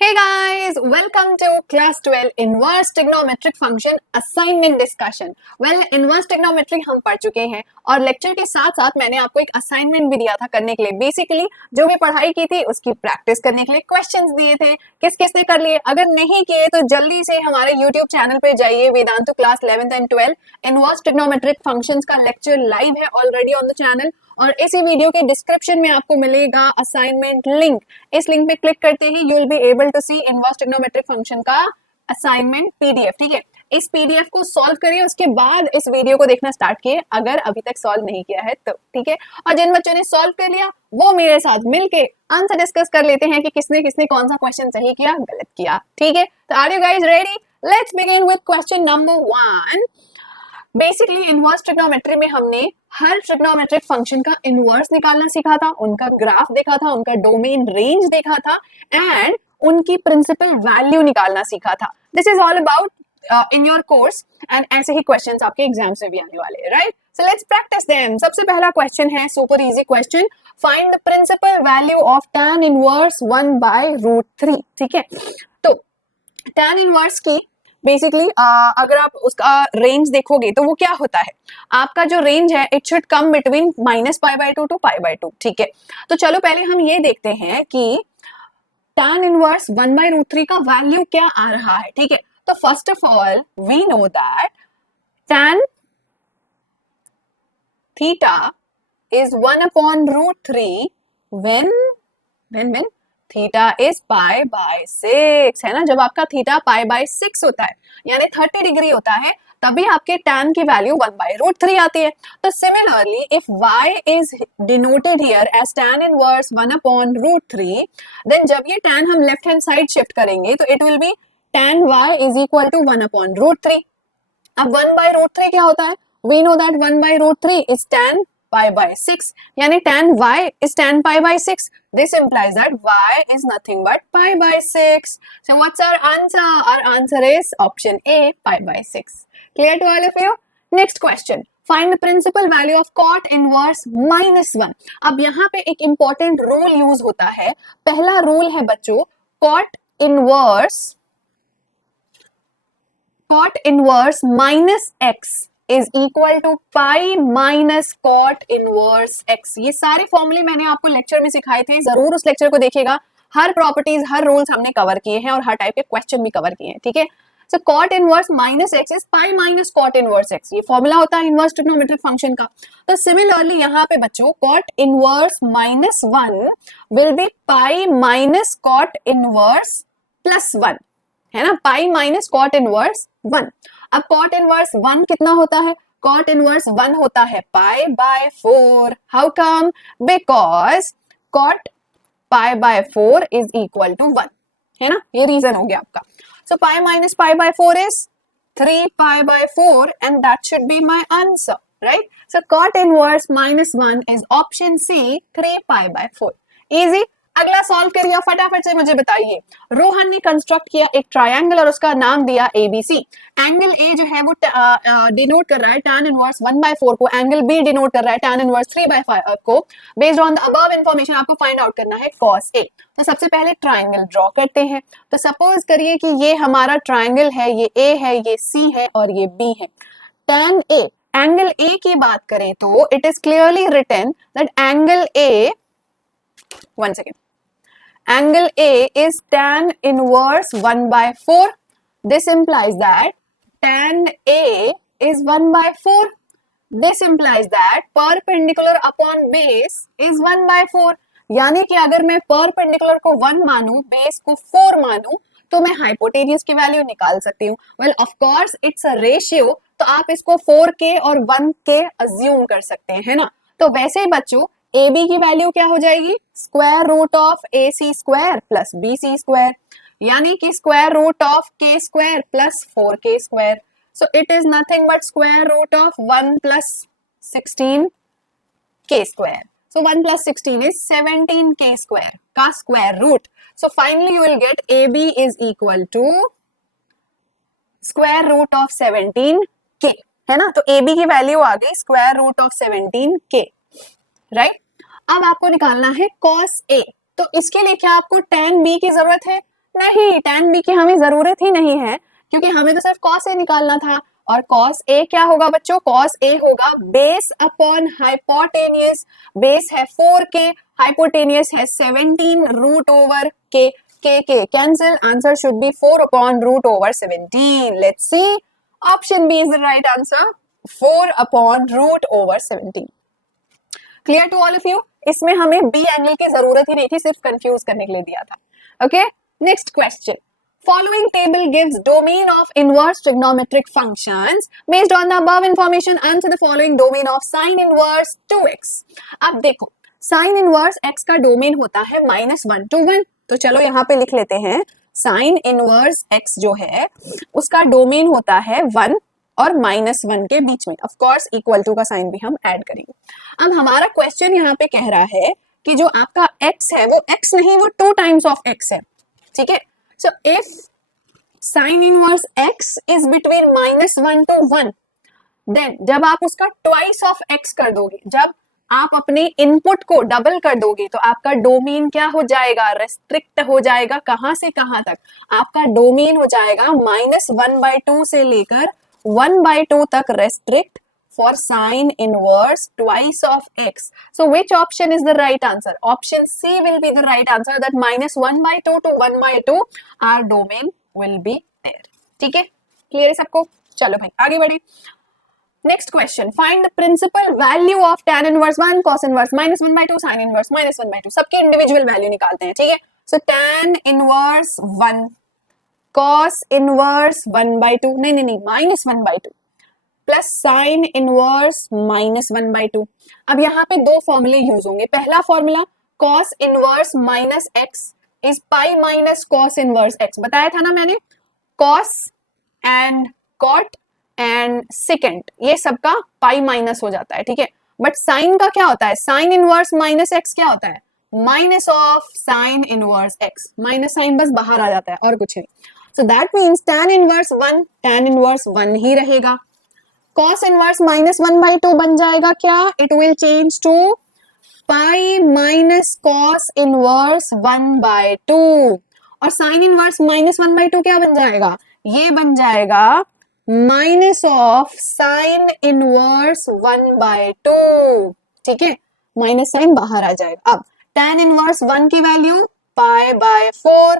Hey guys, welcome to class 12 inverse trigonometric function assignment discussion. Well, inverse trigonometry हम पढ़ चुके हैं और लेक्चर के साथ साथ मैंने आपको एक असाइनमेंट भी दिया था करने के लिए. बेसिकली जो भी पढ़ाई की थी उसकी प्रैक्टिस करने के लिए क्वेश्चंस दिए थे. किस किसने कर लिए? अगर नहीं किए तो जल्दी से हमारे यूट्यूब चैनल पे जाइए. Vedantu class 11th and 12 inverse trigonometric functions का लेक्चर लाइव है ऑलरेडी ऑन द चैनल और इसी वीडियो के डिस्क्रिप्शन में आपको मिलेगा असाइनमेंट लिंक. इस लिंक पे क्लिक करते ही you will be able to see inverse trigonometric function का असाइनमेंट पीडीएफ. ठीक है, इस पीडीएफ को सॉल्व करिए, उसके बाद इस वीडियो को देखना स्टार्ट किए अगर अभी तक सॉल्व नहीं किया है तो. ठीक है, और जिन बच्चों ने सॉल्व कर लिया वो मेरे साथ मिलके आंसर डिस्कस कर लेते हैं कि किसने किसने कौन सा क्वेश्चन सही किया गलत किया. ठीक है, तो are you guys ready? Let's begin with question number 1. Basically inverse trigonometry में हमने हर ट्रिग्नोमेट्रिक फंक्शन का इनवर्स निकालना सीखा था, उनका ग्राफ देखा था, उनका डोमेन रेंज देखा था एंड उनकी प्रिंसिपल वैल्यू निकालना सीखा था. This is all about in your course and ऐसे ही क्वेश्चंस आपके एग्जाम से भी आने वाले हैं, right? So let's practice them. सबसे पहला क्वेश्चन है super easy question. Find the principal value of tan inverse 1/√3. ठीक है, तो tan इनवर्स की बेसिकली अगर आप उसका रेंज देखोगे तो वो क्या होता है, आपका जो रेंज है it should come between -π/2 to π/2. ठीक है, तो चलो पहले हम ये देखते हैं कि tan इनवर्स 1/√3 का वैल्यू क्या आ रहा है. ठीक है, तो first of all we know that tan theta is 1/√3 when theta is π/6 है ना. जब आपका थीटा π/6 होता है यानी 30 डिग्री होता है तभी आपके tan की वैल्यू 1/√3 आती है. तो similarly if y is denoted here as tan inverse 1/√3 then जब ये tan हम लेफ्ट हैंड साइड शिफ्ट करेंगे तो it will be tan y is equal to 1/√3. अब 1/√3 क्या होता है? We know that 1/√3 is tan π/6 यानी tan y is tan π/6. This implies that y is nothing but π/6. So what's our answer? Our answer is option A, π/6. Clear to all of you? Next question. Find the principal value of cot inverse -1. अब यहाँ पे एक important rule use होता है. पहला rule है बच्चों cot inverse -x is equal to pi minus cot inverse x. ये सारे फॉर्मूले मैंने आपको लेक्चर में सिखाए थे, जरूर उस लेक्चर को देखिएगा. हर प्रॉपर्टीज हर रूल्स हमने कवर किए हैं और हर टाइप के क्वेश्चन भी कवर किए हैं. ठीक है, so cot inverse -x is pi minus cot inverse x. ये फॉर्मूला होता है इनवर्स ट्रिग्नोमेट्रिक फंक्शन का. तो सिमिलरली यहाँ पे बच्चों cot inverse -1 will be pi minus cot inverse +1 है ना. Pi minus cot inverse 1. अब कॉट इनवर्स 1 कितना होता है? कॉट इनवर्स 1 होता है π/4. How come? Because cot π/4 is equal to 1 है ना. ये रीजन हो गया आपका. So pi minus π/4 is 3π/4 and that should be my answer, right? So cot inverse -1 is option C 3π/4. Easy. अगला सॉल्व करिए फटाफट से मुझे बताइए. रोहन ने कंस्ट्रक्ट किया एक ट्रायंगल और उसका नाम दिया ABC. एंगल A जो है वो डिनोट कर रहा है tan इनवर्स 1/4 को, एंगल B डिनोट कर रहा है tan इनवर्स 3/5 को. Based on the above information आपको फाइंड आउट करना है cos A. तो सबसे पहले ट्रायंगल ड्रॉ करते हैं. तो सपोज करिए कि ये हमारा ट्रायंगल है, ये A है, ये C है और ये B है. tan A, एंगल A की बात करें तो it is clearly written that angle A, one second, angle A is tan inverse 1/4. This implies that tan A is 1/4. This implies that perpendicular upon base is 1/4. यानी कि अगर मैं perpendicular को 1 मानूं, base को 4 मानूं, तो मैं hypotenuse की वैल्यू निकाल सकती हूँ. Well, of course, it's a ratio, तो आप इसको 4k और 1k assume कर सकते हैं, है ना. तो वैसे ही बच्चों AB की वैल्यू क्या हो जाएगी? Square root of AC square plus BC square यानी कि square root of K square plus 4K square. So it is nothing but square root of 1 + 16 K square. So 1 + 16 is 17 K square का square root. So finally you will get AB is equal to square root of 17 K है ना. तो AB की value आ गई square root of 17 K, right? अब आपको निकालना है cos A. तो इसके लिए क्या आपको tan B की जरूरत है? नहीं, tan b की हमें जरूरत ही नहीं है क्योंकि हमें तो सिर्फ cos a निकालना था। और cos a क्या होगा बच्चों? cos a होगा बेस अपॉन हाइपोटेनियस। बेस है 4k, हाइपोटेनियस है 17 root over k। k cancel, answer should be 4 upon root over 17। Let's see, option B is the right answer, 4 upon root over 17। Clear to all of you? इसमें हमें B angle की जरूरत ही नहीं थी, सिर्फ confuse करने के लिए दिया था। Okay, next question. Following table gives domain of inverse trigonometric functions. Based on the above information, answer the following domain of sin inverse 2x. अब देखो, sin inverse x का डोमेन होता है -1 to 1। तो चलो यहाँ पे लिख लेते हैं, sin inverse x जो है उसका डोमेन होता है 1 और -1 के बीच में। ऑफ कोर्स इक्वल टू का साइन भी हम ऐड करेंगे। अब हमारा क्वेश्चन यहाँ पे कह रहा है कि जो आपका x है वो x नहीं, वो 2 टाइम्स ऑफ x है। ठीक है, so if sin inverse x is between -1 to 1, then जब आप उसका twice of x कर दोगे, जब आप अपने इनपुट को डबल कर दोगे तो आपका डोमेन क्या हो जाएगा? रेस्ट्रिक्ट हो जाएगा। कहां से कहां तक? आपका डोमेन हो जाएगा -1/2 से लेकर 1/2 तक restrict for sin inverse twice of x. So which option is the right answer? Option C will be the right answer, that -1/2 to 1/2 our domain will be there. ठीक है, क्लियर है सबको? चलो भाई आगे बढ़े। Next question, find the principal value of tan inverse 1 cos inverse -1/2 sin inverse -1/2। सबके individual value निकालते हैं। ठीक है, so tan inverse 1 cos inverse 1/2 नहीं -1/2 प्लस साइन इनवर्स -1/2। अब यहाँ पे दो फॉर्मूले यूज होंगे। पहला formula cos inverse minus x is pi minus cos inverse x, बताया था ना मैंने। cos and cot and second ये सबका पाई माइनस हो जाता है। ठीक है, बट साइन का क्या होता है? साइन इनवर्स माइनस x क्या होता है? Minus of sine inverse x। Minus sine बस बाहर आ जाता है और कुछ नहीं। So that means tan inverse 1 tan inverse 1 ही रहेगा। cos इनवर्स -1/2 बन जाएगा क्या? It will change to pi minus cos inverse 1/2। और साइन इनवर्स -1/2 क्या बन जाएगा? ये बन जाएगा माइनस ऑफ साइन इनवर्स 1/2। ठीक है, माइनस साइन बाहर आ जाएगा। अब tan इनवर्स 1 की वैल्यू π/4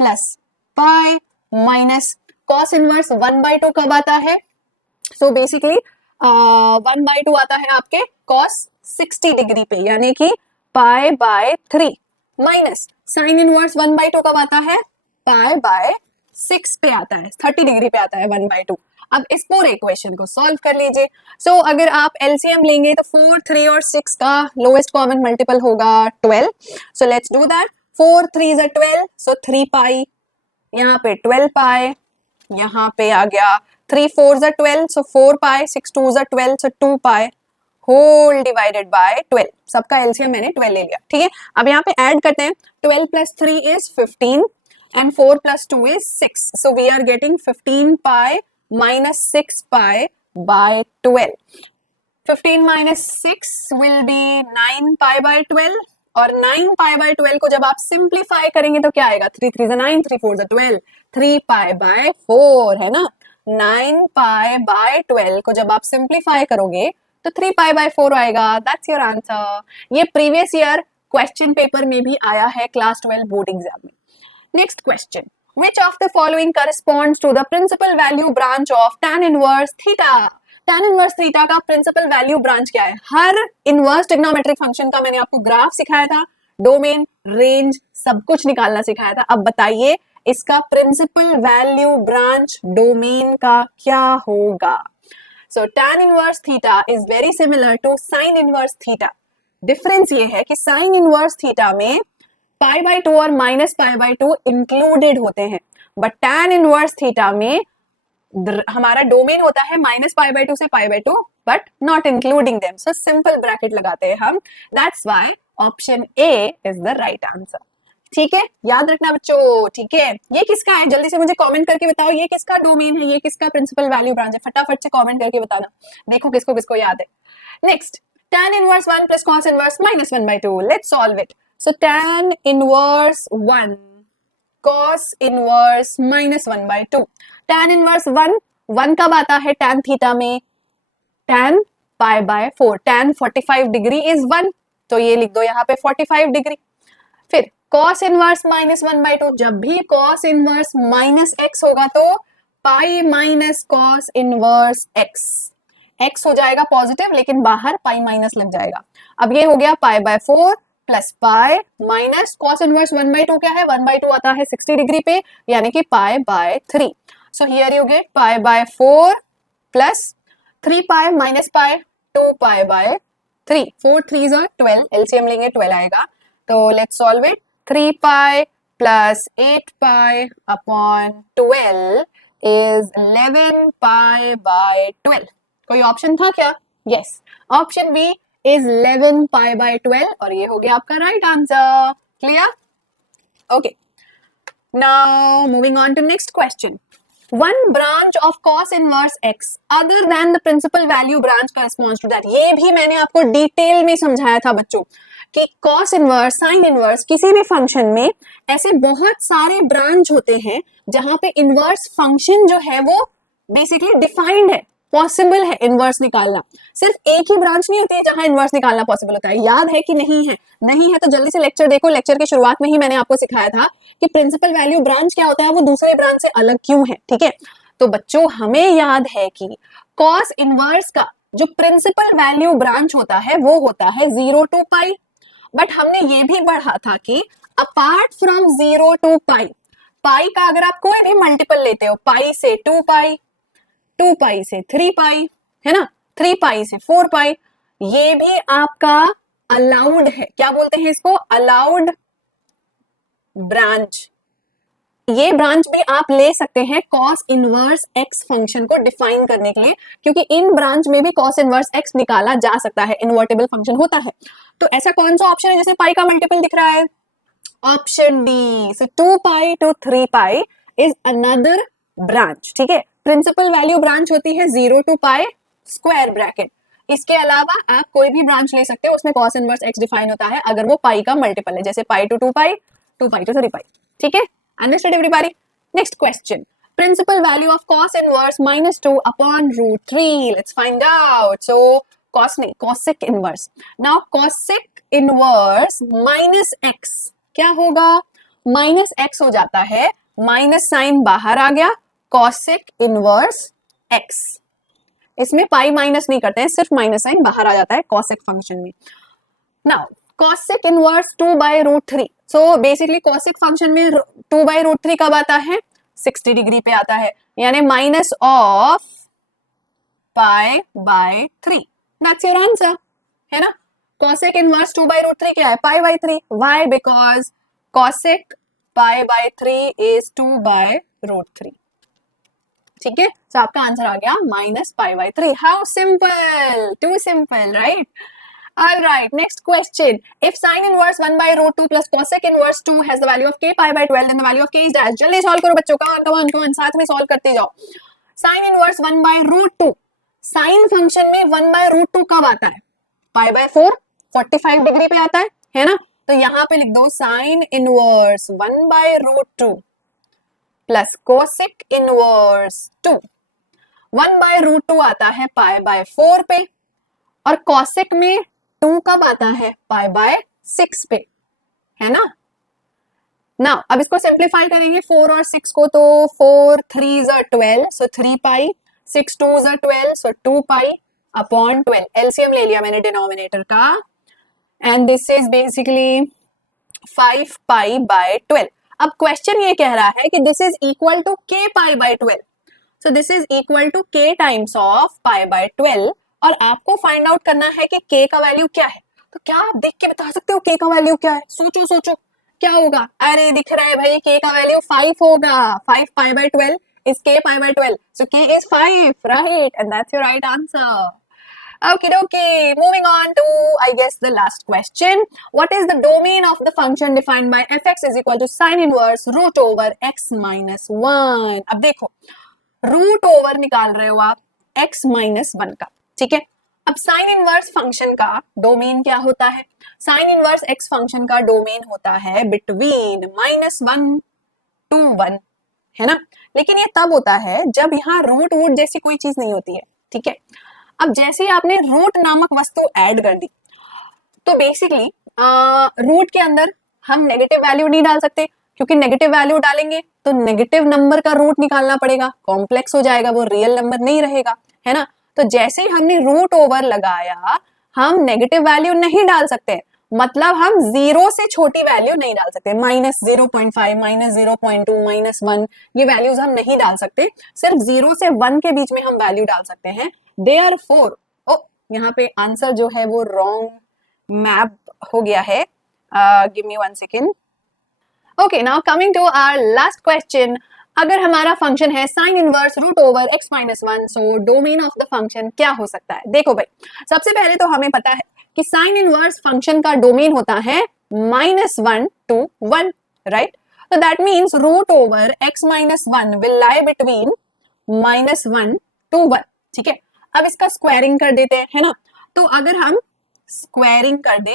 plus pi minus cos inverse 1/2 कब आता है? सो बेसिकली 1/2 आता है आपके cos 60 डिग्री पे, यानी कि π/3 माइनस साइन इनवर्स 1/2 कब आता है? π/6 पे आता है, 30 डिग्री पे आता है 1/2। अब इस पूरे इक्वेशन को सॉल्व कर लीजिए। सो अगर आप एलसीएम लेंगे तो 4, 3 और 6 का लोएस्ट कॉमन मल्टीपल होगा 12। So let's do that. 4 3 12, सो 3 पाई, यहाँ पे 12 पाई, यहाँ पे आ गया 3 4 12, सो 4 पाई, 6 2 12, सो 2 पाई होल डिवाइडेड बाय 12। सबका एलसीएम मैंने 12 ले लिया। ठीक है, अब यहाँ पे ऐड करते हैं। 12 + 3 is 15 and 4 + 2 is 6, so we are getting 15 pi minus 6 pi by 12. 15 minus 6 will be 9 pi by 12, और 9 pi by 12 को जब आप सिंप्लीफाई करेंगे तो क्या आएगा? 3 3 9, 3 4 12, 3 pi by 4 है ना। 9 pi by 12 को जब आप सिंप्लीफाई करोगे तो 3 pi by 4 आएगा। That's your answer. ये प्रीवियस ईयर क्वेश्चन पेपर में भी आया है क्लास 12 बोर्ड एग्जाम में। Next question, which of the following corresponds to the principal value branch of tan inverse theta? tan inverse theta का principal value branch क्या है? हर inverse trigonometric function का मैंने आपको ग्राफ सिखाया था, डोमेन, रेंज, सब कुछ निकालना सिखाया था। अब बताइए इसका प्रिंसिपल वैल्यू ब्रांच डोमेन का क्या होगा? So tan inverse theta is very similar to sin inverse theta. Difference ये है कि sin inverse theta में π/2 और -π/2 इंक्लूडेड होते हैं, बट tan इनवर्स थीटा में हमारा डोमेन होता है -π/2 से π/2 but not including them. So simple bracket लगाते हैं हम। That's why option A is the right answer. ठीक है, याद रखना बच्चों। ठीक है, ये किसका है? जल्दी से मुझे कमेंट करके बताओ, ये किसका डोमेन है, ये किसका प्रिंसिपल वैल्यू ब्रांच है? फटाफट से कमेंट करके बताना, देखो किसको किसको याद है। Next, tan inverse 1 plus cos inverse -1/2। Let's solve it. So tan inverse 1 cos inverse -1/2। tan inverse 1 कब आता है tan थीटा में? tan π/4। tan 45 डिग्री इज 1, तो ये लिख दो यहाँ पे 45 डिग्री। फिर cos इनवर्स -1/2, जब भी cos इनवर्स -x होगा तो पाई माइनस cos इनवर्स x हो जाएगा पॉजिटिव, लेकिन बाहर पाई माइनस लग जाएगा। अब ये हो गया π/4 plus pi minus cos inverse 1/2 क्या है? 1/2 आता है 60 डिग्री पे, यानी कि π/3। So here you get π/4 plus 3 pi minus pi 2 π/3। 4 3s are 12, LCM लेंगे 12 आएगा। तो let's solve it. 3 pi plus 8 pi upon 12 is 11 π/12। कोई ऑप्शन था क्या? यस, ऑप्शन बी इज 11 π/12 और ये हो गया आपका right answer. Clear? Okay, now moving on to next question. One branch of cos inverse x other than the principal value branch corresponds to that। ये भी मैंने आपको डिटेल में समझाया था बच्चों कि cos इनवर्स, साइन इनवर्स, किसी भी फंक्शन में ऐसे बहुत सारे ब्रांच होते हैं जहां पे इनवर्स फंक्शन जो है वो बेसिकली डिफाइंड है, पॉसिबल है इनवर्स निकालना। सिर्फ एक ही ब्रांच नहीं होती है जहां इनवर्स निकालना पॉसिबल होता है। याद है कि नहीं है? नहीं है तो जल्दी से लेक्चर देखो। लेक्चर के शुरुआत में ही मैंने आपको सिखाया था कि प्रिंसिपल वैल्यू ब्रांच क्या होता है, वो दूसरे ब्रांच से अलग क्यों है। ठीक है, तो बच्चों हमें याद है कि कॉस इनवर्स का जो प्रिंसिपल वैल्यू ब्रांच होता है वो होता है 0 to पाई। बट हमने ये भी पढ़ा था कि अपार्ट फ्रॉम 0 to पाई, पाई का अगर आप कोई भी मल्टीपल लेते हो, पाई से 2 पाई, 2 पाई से 3 पाई, है ना, 3 पाई से 4 पाई, ये भी आपका अलाउड है। क्या बोलते हैं इसको? Allowed branch. ये ब्रांच भी आप ले सकते हैं cos इनवर्स x फंक्शन को डिफाइन करने के लिए, क्योंकि इन ब्रांच में भी cos इनवर्स x निकाला जा सकता है, इन्वर्टेबल फंक्शन होता है। तो ऐसा कौन सा ऑप्शन है जिसमें पाई का मल्टीपल दिख रहा है? Option D. So 2 pi to 3 pi is another branch. ठीक है, प्रिंसिपल वैल्यू ब्रांच होती है 0 to पाई स्क्वायर ब्रैकेट। इसके अलावा आप कोई भी ब्रांच ले सकते हो, उसमें cos इनवर्स x डिफाइन होता है अगर वो पाई का मल्टीपल है, जैसे पाई to 2 पाई, 2 पाई to 3 पाई। ठीक है, understood everybody? Next question. Principal value of cos inverse -2 upon √3. Let's find out. So cos नहीं, cosec inverse. Now cosec inverse minus x क्या होगा? माइनस x हो जाता है, माइनस साइन बाहर आ गया, cosec inverse x। इसमें पाई माइनस नहीं करते हैं, सिर्फ माइनस साइन बाहर आ जाता है cosec फंक्शन में। Now cosec inverse 2/√3। So basically cosec function में 2/√3 कब आता है? 60 डिग्री पे आता है, यानी minus of π/3। That's your answer, है ना। cosec इनवर्स 2/√3 क्या है? π/3। व्हाई? Because cosec π/3 is 2/√3। ठीक है, तो आपका आंसर आ गया -π/3। How simple, too simple, right? All right, next question. If sin inverse 1/√2 plus cosec inverse 2 has the value of k π/12, then the value of k is dash। जल्दी solve करो बच्चों, come on, साथ में solve करते जाओ। sin inverse 1/√2, sine function में 1/√2 कब आता है? π/4, 45 डिग्री पे आता है ना। तो यहाँ पे लिख दो sin inverse 1/√2 plus cosec inverse 2। 1/√2 आता है π/4 पे, और cosec में 2 कब आता है? π/6 पे, है ना। नाउ अब इसको सिंप्लीफाई करेंगे 4 और 6 को, तो 4 3s are 12, so 3 pi, 6 2s are 12, so 2 pi upon 12। LCM ले लिया मैंने डिनोमिनेटर का, एंड दिस इज बेसिकली 5 π/12। अब क्वेश्चन ये कह रहा है कि this is equal to k π/12, so this is equal to k times of π/12, और आपको फाइंड आउट करना है कि k का वैल्यू क्या है। तो क्या आप देख के बता सकते हो k का वैल्यू क्या है? सोचो सोचो क्या होगा। अरे दिख रहा है भाई, k का वैल्यू 5 होगा। 5 π/12 is k π/12, so k is 5, right? And that's your right answer. Okay, okay. Moving on to, I guess, the last question. What is the domain of the function defined by fx is equal to sin inverse root over x minus 1? अब देखो, root over निकाल रहे हो आप x minus 1 का, ठीक है। अब साइन इनवर्स फंक्शन का डोमेन क्या होता है? साइन इनवर्स x फंक्शन का डोमेन होता है बिटवीन -1 1 है ना। लेकिन ये तब होता है जब यहाँ रूट वूट जैसी कोई चीज नहीं होती है, ठीक है। अब जैसे ही आपने रूट नामक वस्तु ऐड कर दी तो बेसिकली रूट के अंदर हम नेगेटिव वैल्यू नहीं डाल सकते, क्योंकि नेगेटिव वैल्यू डालेंगे तो नेगेटिव नंबर का रूट निकालना पड़ेगा, कॉम्प्लेक्स हो जाएगा, वो रियल नंबर नहीं रहेगा, है ना। तो जैसे ही हमने रूट ओवर लगाया हम नेगेटिव वैल्यू नहीं डाल सकते, मतलब हम 0 से छोटी वैल्यू नहीं डाल सकते, -0.5, -0.2, -1 ये वैल्यूज हम नहीं डाल सकते, सिर्फ 0 से 1 के बीच में हम वैल्यू डाल सकते हैं। देयरफॉर यहाँ पे आंसर जो है वो रॉन्ग मैप हो गया है। Give me 1 second. Okay, now coming to our last question. अगर हमारा फंक्शन है sine inverse root over x minus 1, so domain of the function क्या हो सकता है। देखो भाई, सबसे पहले तो हमें पता है कि साइन इनवर्स फंक्शन का डोमेन होता है -1 to 1, राइट। तो that means root over x minus 1 will lie between -1 to 1, ठीक है। अब इसका स्क्वायरिंग कर देते हैं, है ना। तो अगर हम स्क्वायरिंग कर दे,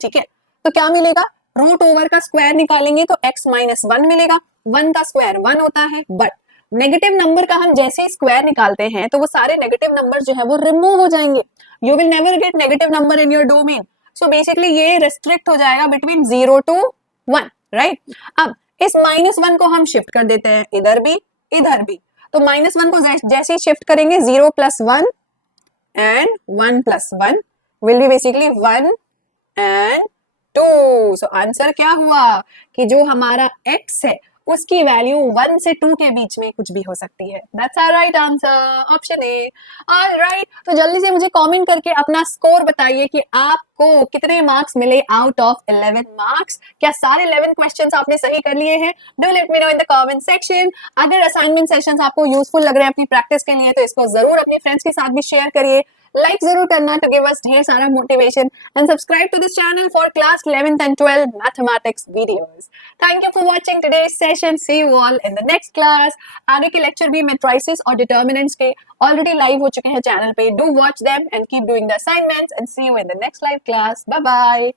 ठीक है, तो क्या मिलेगा, रूट ओवर का स्क्वायर निकालेंगे तो x माइनस 1 मिलेगा, 1 का स्क्वायर 1 होता है, बट नेगेटिव नंबर का हम जैसे ही स्क्वायर निकालते हैं तो वो सारे नेगेटिव नंबर जो है वो रिमूव हो जाएंगे, you will never get negative number in your domain. So basically ये रिस्ट्रिक्ट हो जाएगा बिटवीन 0 to 1, राइट। अब इस -1 को हम शिफ्ट कर देते हैं इधर भी इधर भी, तो -1 को जैसे ही शिफ्ट करेंगे 0 + 1 and 1 + 1 will be basically 1 and 2। So answer क्या हुआ कि जो हमारा x है उसकी वैल्यू 1 से 2 के बीच में कुछ भी हो सकती है। That's our right answer, option A. Alright, तो जल्दी से मुझे कमेंट करके अपना स्कोर बताइए कि आपको कितने मार्क्स मिले आउट ऑफ 11 मार्क्स। क्या सारे 11 क्वेश्चंस आपने सही कर लिए हैं? Do let me know in the comment section. अगर असाइनमेंट सेशंस आपको यूजफुल लग रहे हैं अपनी प्रैक्टिस के लिए तो इसको जरूर अपने फ्रेंड्स के साथ भी शेयर करिए, लाइक जरूर करना टू गिव अस ढेर सारा motivation, and subscribe to this channel for class 11th and 12th mathematics videos. Thank you for watching today's session, see you all in the next class. आगे के lecture भी matrices और determinants के already live हो चुके हैं channel पे, do watch them and keep doing the assignments and see you in the next live class. Bye bye.